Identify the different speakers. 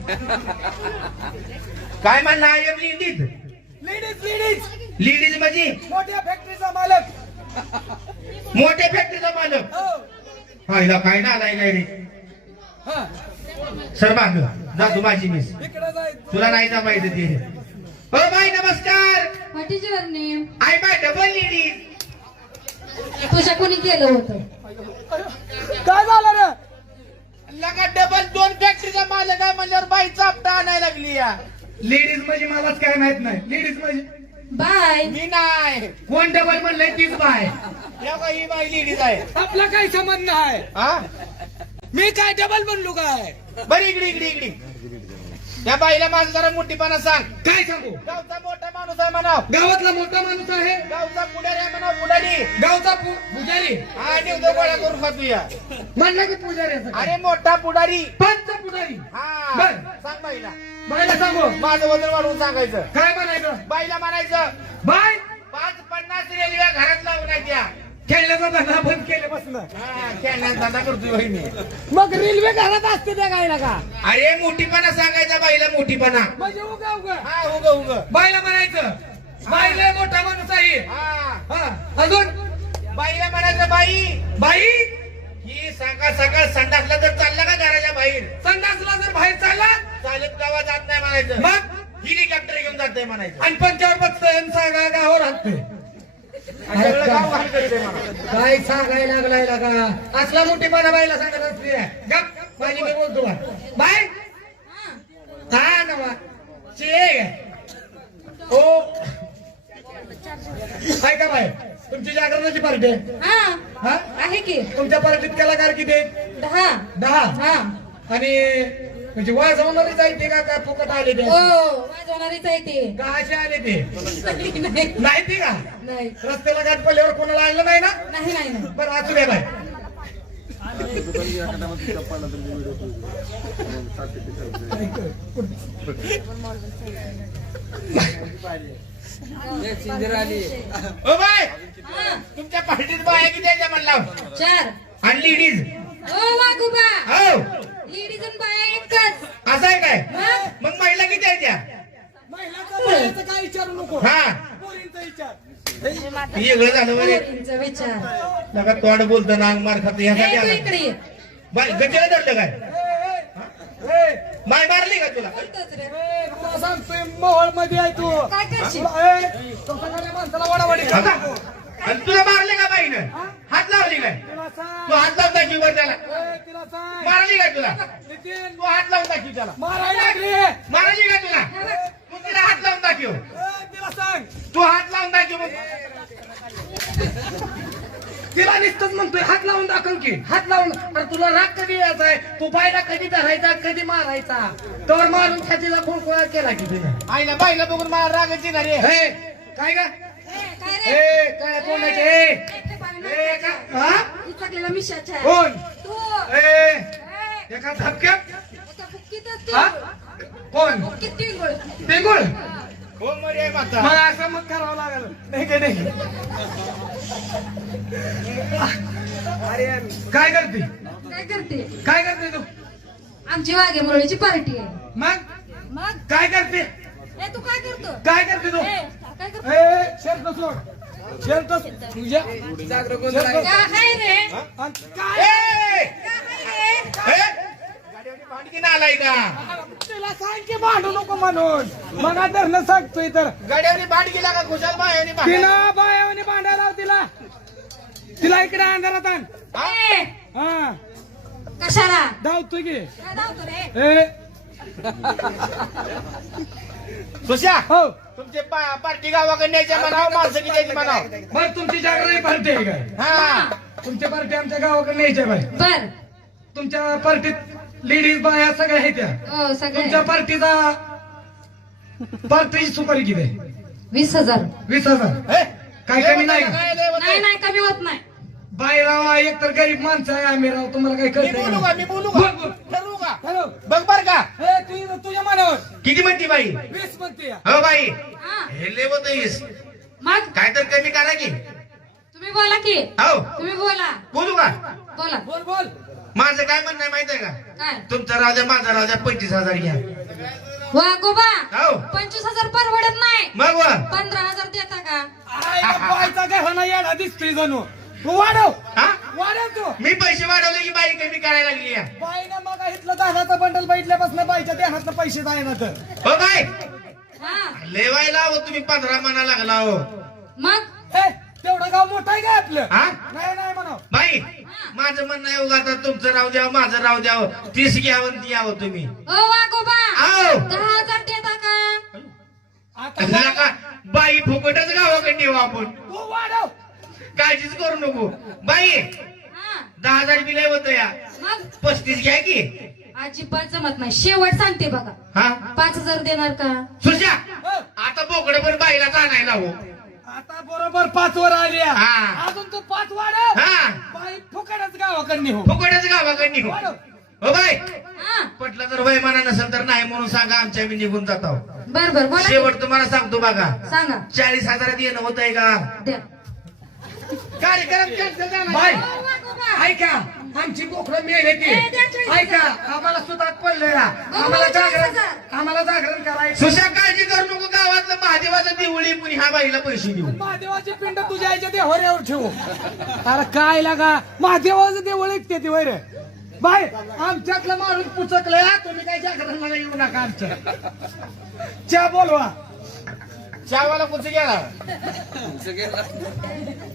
Speaker 1: काय म्हणला I am ladies ladies म्हणजे
Speaker 2: मोठ्या फॅक्टरीचा मालक.
Speaker 1: मोठ्या फॅक्टरीचा मालक. हा हिला काय ना आलाय नाही रे. सर माग जा तू माझी मिस. तुला नाही जा माहिती ते. हो बाई नमस्कार.
Speaker 3: What is your name?
Speaker 1: I my double ladies.
Speaker 3: तुझ्या कोणी केलं होतं?
Speaker 2: काय झालं रे?
Speaker 1: लगा डबल 2 फॅक्टरीचा मालक आहे म्हणल्यावर बाई चापटा आणायला लागली या.
Speaker 2: लेडीज म्हणजे मलाच काय माहित नाही. लेडीज म्हणजे
Speaker 3: बाय.
Speaker 1: मी नाही.
Speaker 2: कोण डबल म्हणलंय तीच बाय.
Speaker 1: ही बाई लेडीज आहे.
Speaker 2: आपला काही संबंध नाही.
Speaker 1: हा
Speaker 2: मी काय डबल म्हणलो काय?
Speaker 1: बरी इकडे इकडे इकडे. त्या बाईला माझं जरा मोठीपणा सांग.
Speaker 2: काय सांगू?
Speaker 1: गावचा मोठा माणूस आहे म्हणाव.
Speaker 2: गावातला मोठा माणूस आहे.
Speaker 1: गावचा पुढारी आहे म्हणाव. पुढारी
Speaker 2: गावचा पुजारी.
Speaker 1: हा निवडो गोळा करून खातो या.
Speaker 2: म्हणलं की पुजारी.
Speaker 1: अरे मोठा पुढारी.
Speaker 2: पंच पुजारी.
Speaker 1: हा
Speaker 2: बर.
Speaker 1: सांग बाईला.
Speaker 2: बायला सांगू.
Speaker 1: माझं वजन वाढवून सांगायचं.
Speaker 2: काय म्हणायचं?
Speaker 1: बाईला म्हणायचं
Speaker 2: बाय
Speaker 1: 550 रेल्वे घरात लावून आहे त्या.
Speaker 2: खेळण्याचा धंदा बंद केल्यापासून.
Speaker 1: हा खेळण्याचा धंदा करतोय बहिणी.
Speaker 2: मग रेल्वे घरात असते त्या गायला का?
Speaker 1: अरे मोठीपणा सांगायचा बाईला मोठीपणा.
Speaker 2: म्हणजे उगा उगा.
Speaker 1: हा उग उग.
Speaker 2: बायला म्हणायचं बाईला मोठा माणूस आहे.
Speaker 1: हा
Speaker 2: अजून
Speaker 1: बाईला म्हणायचं बाई
Speaker 2: बाई
Speaker 1: ही सकाळ संडासला जर चालला का घराच्या बाहेर.
Speaker 2: संडासला जर बाहेर चालला
Speaker 1: चालत गावात जात नाही म्हणायचं.
Speaker 2: मग
Speaker 1: हेलिकॉप्टर घेऊन जात नाही म्हणायचं.
Speaker 2: आणि पंचावर बघतोय सगळ्या गावावर हाकतोय.
Speaker 1: सगळं गाव घाण करते म्हणा.
Speaker 2: काय सांगायला लागलाय का? असला मोठीपणा बाईला सांगायला असते. गप माझी मी बोलतो बाय. हा नवा ओ काय का बाय? तुमची जागरणाची पार्टी आहे.
Speaker 3: हा आहे की.
Speaker 2: तुमच्या पार्टीत कलाकार किती आहेत?
Speaker 3: 10.
Speaker 2: 10. आणि म्हणजे वाजवणारी जायते का काय फुकट आले ते?
Speaker 3: हो वाजवणारीच आहे ते.
Speaker 2: का असे आले ते?
Speaker 3: नाही
Speaker 2: नाही ते का?
Speaker 3: नाही
Speaker 2: रस्त्याला गाठ पडल्यावर कोणाला आणलं नाही ना?
Speaker 3: नाही नाही.
Speaker 2: बरं असू द्या बाय.
Speaker 1: ओ बाय तुमच्या पार्टीत बाया किती यायच्या म्हणला?
Speaker 3: 4.
Speaker 1: आणि लेडीज?
Speaker 3: ओ वाघोबा
Speaker 1: हो
Speaker 3: लेडीज आणि बाया एकच.
Speaker 1: असं आहे काय?
Speaker 3: मग
Speaker 1: मग महिला किती आहे त्या?
Speaker 2: काय विचारू नको.
Speaker 1: हा
Speaker 2: पोरींचा विचार.
Speaker 1: वेगळं झालं बरे.
Speaker 3: पोरींचा विचार.
Speaker 1: नका तोंड बोलतं नांग मार खात
Speaker 3: ए, तू
Speaker 1: ह्यासाठी
Speaker 3: इकडे ये.
Speaker 1: बाय गजेला धरलं काय? माय मारली का तुला?
Speaker 3: बोलतोच रे.
Speaker 2: तुला सांगतोय मोहळ मध्ये आहे तू.
Speaker 3: काय करशील?
Speaker 2: सगळ्या माणसाला वाडावाडी
Speaker 1: आता? आणि तुला मारले का बाईनं? हात लावली काय?
Speaker 2: तिला सांग.
Speaker 1: तू हात लावून दाखव बरं त्याला.
Speaker 2: तिला सांग.
Speaker 1: मारली काय तुला?
Speaker 2: नितीन
Speaker 1: तू हात लावून दाखव त्याला.
Speaker 2: मारायला लागली.
Speaker 1: मारली का तुला? तू तिला हात लावून दाखव.
Speaker 2: तिला सांग.
Speaker 1: तू हात लावून दाखव मग.
Speaker 2: तिला नुसतंच म्हणतोय हात लावून दाखव की. हात लावून. अरे तुला राग कधी यायचा आहे? तू बायला कधी धरायचा कधी मारायचा? तर मारून छातीला खोळखोळा केला की तिने.
Speaker 1: आईला बाईला बघून मला रागायची ना रे.
Speaker 2: हे काय का?
Speaker 3: काय रे?
Speaker 2: ए काय कोणाचे?
Speaker 3: ए,
Speaker 2: का? हा?
Speaker 3: इचकलेला मिशाचा आहे.
Speaker 2: कोण?
Speaker 3: तू.
Speaker 2: ए एका धपक्यात.
Speaker 3: एका बुक्कीतच
Speaker 2: हा?
Speaker 3: तू.
Speaker 2: कोण?
Speaker 3: बुक्कीत टिंगूळ.
Speaker 2: टिंगुळ.
Speaker 1: हो मरे माता.
Speaker 2: मला असं मग करावं लागलं. नाही का नाही? अरे काय करते?
Speaker 3: काय करते?
Speaker 2: काय करते तू?
Speaker 3: आमची वाघे मुरळीची पार्टी आहे.
Speaker 2: मग काय करते?
Speaker 3: ए तू काय करतो?
Speaker 2: काय करते तू?
Speaker 3: ए, काय करतो?
Speaker 2: ए शर्ट सोड. शर्ट तुझ्या
Speaker 3: काय हाय रे?
Speaker 2: काय?
Speaker 1: ए!
Speaker 3: काय हाय रे?
Speaker 1: ए! गाडीवाली भांडकी ना आलाय का?
Speaker 2: तिला सांग की भांडू नको म्हणून. मग धरणं सांगतोय तर
Speaker 1: गाडीवाली भांडकीला का खुशाल बायाने
Speaker 2: तिला बायाने भांडायला लाव तिला. तिला इकडे अंधारात आण.
Speaker 3: ए,
Speaker 2: हा
Speaker 3: कशाला?
Speaker 2: धावतोय की.
Speaker 3: काय धावतो रे?
Speaker 2: ए
Speaker 1: सुशा
Speaker 2: हो.
Speaker 1: तुमचे पार्टी गावाकडे न्यायच्या म्हणावं माणसं किती यायची म्हणावं.
Speaker 2: मग तुमची जागरण पार्टी आहे काय?
Speaker 1: हा
Speaker 2: तुमच्या पार्टी आमच्या गावाकडे न्यायच्या बाई.
Speaker 3: बर.
Speaker 2: तुमच्या पार्टीत लेडीज बाया सगळ्या आहेत त्या.
Speaker 3: हो सगळे.
Speaker 2: तुमच्या पार्टीची सुपारी किती आहे?
Speaker 3: 20,000.
Speaker 2: 20,000.
Speaker 1: ए,
Speaker 2: काय कमी नाही का?
Speaker 1: काय लय होतंय?
Speaker 3: नाही नाही कमी होत नाही.
Speaker 2: बाई राव एक तर गरीब माणसं आहे आम्ही राव. तुम्हाला काय
Speaker 1: मी बोलू का?
Speaker 2: कळत?
Speaker 1: मी बोलू का?
Speaker 2: बोल, बोल.
Speaker 1: ठरवू का?
Speaker 2: हॅलो.
Speaker 1: बघ बर का?
Speaker 2: तुझ्या मनावर
Speaker 1: किती म्हणती बाई?
Speaker 2: 20 म्हणते.
Speaker 1: हो बाई
Speaker 3: हा.
Speaker 1: हे लय होतंयस.
Speaker 3: मग
Speaker 1: काय तर कमी करा की.
Speaker 3: तुम्ही बोला की.
Speaker 1: हो
Speaker 3: तुम्ही बोला.
Speaker 1: बोलू का?
Speaker 3: बोला.
Speaker 2: बोल बोल.
Speaker 1: माझं काय म्हणणं आहे माहितीये का?
Speaker 3: काय
Speaker 1: तुमचा राजा माझा राजा 25,000 घ्या.
Speaker 3: वागोबा
Speaker 1: हो
Speaker 3: 25,000 परवडत नाही.
Speaker 1: मग वा
Speaker 3: 15,000 देता का?
Speaker 2: बायचा काय होणार येडा दिसतोय जणू. तू वाढव
Speaker 1: हा
Speaker 2: वाढव तू.
Speaker 1: मी पैसे वाढवले की बाई कमी करायला लागली या.
Speaker 2: बाईनं मग इथलं 10चं बंडल बैठल्यापासून बाईच्या देहातलं पैसे जायना तर.
Speaker 1: हो बाई
Speaker 3: हा
Speaker 1: लेवायला हो तुम्ही 15 म्हणा लागला हो.
Speaker 3: मग
Speaker 2: ए, तेवढं गाव मोठं आहे का आपलं?
Speaker 1: हा
Speaker 2: नाही नाही म्हणा.
Speaker 1: बाई माझं म्हणणं आहे उगा आता तुमचं राहू द्यावं माझं राहू द्यावं 30 घ्यावं ती यावं तुम्ही.
Speaker 3: ओ वागोबा
Speaker 1: आओ
Speaker 3: 10,000 देता का?
Speaker 2: आता
Speaker 1: तुला का बाई फुकटच गावाकडे नेऊ आपण.
Speaker 2: तू वाढव.
Speaker 1: काळजीच करू नको बाई.
Speaker 3: हा
Speaker 1: 10,000 बिल होतं या.
Speaker 3: मग
Speaker 1: 35 घ्या की.
Speaker 3: अजिबात जमत नाही. शेवट सांगते बघा.
Speaker 1: हा
Speaker 3: 5,000 देणार का?
Speaker 1: सुशा
Speaker 2: हो.
Speaker 1: आता बोकडं पण बाईला आणायला हो.
Speaker 2: आता बरोबर 5 वर आली आहे.
Speaker 1: हा.
Speaker 2: अजून तू 5 वाढव.
Speaker 1: हा
Speaker 2: बाई फुकटच गावाकडे हो.
Speaker 1: फुकटच गावाकडे नेऊ.
Speaker 2: वाढव.
Speaker 1: हो बाई
Speaker 3: हा
Speaker 1: पटलं तर वयमाना नसेल तर नाही म्हणून सांगा आमच्या मी निघून जातो.
Speaker 3: बर बर बोला की.
Speaker 1: शेवट तुम्हाला सांगतो बघा
Speaker 3: सांगा
Speaker 1: 40,000 येणं होत आहे का?
Speaker 3: द्या.
Speaker 1: कार्यक्रम कॅन्सल झाला.
Speaker 2: बाई
Speaker 3: ओ वागोबा.
Speaker 2: ऐका आमची बोकडं मिळेल ती.
Speaker 3: ए, द्या 40,000.
Speaker 2: ऐका आम्हाला सुद्धा पडलं या. आम्हाला जागरण करायचं.
Speaker 1: सुशा काळजी करू नको गावातलं महादेवाचं देवळी पुणे ह्या बाईला पैसे देऊ.
Speaker 2: महादेवाची पिंड तुझ्या आईच्या देवाऱ्यावर ठेवू. अरे काय लागा महादेवाचं देवळ ऐकते ती वैर. बाय आमच्यातलं माणूस पुचकलंय हा. तुम्ही काय जागरणाला येऊ नका आमच्या. चहा बोलवा.
Speaker 1: चावाला कुठे गेला?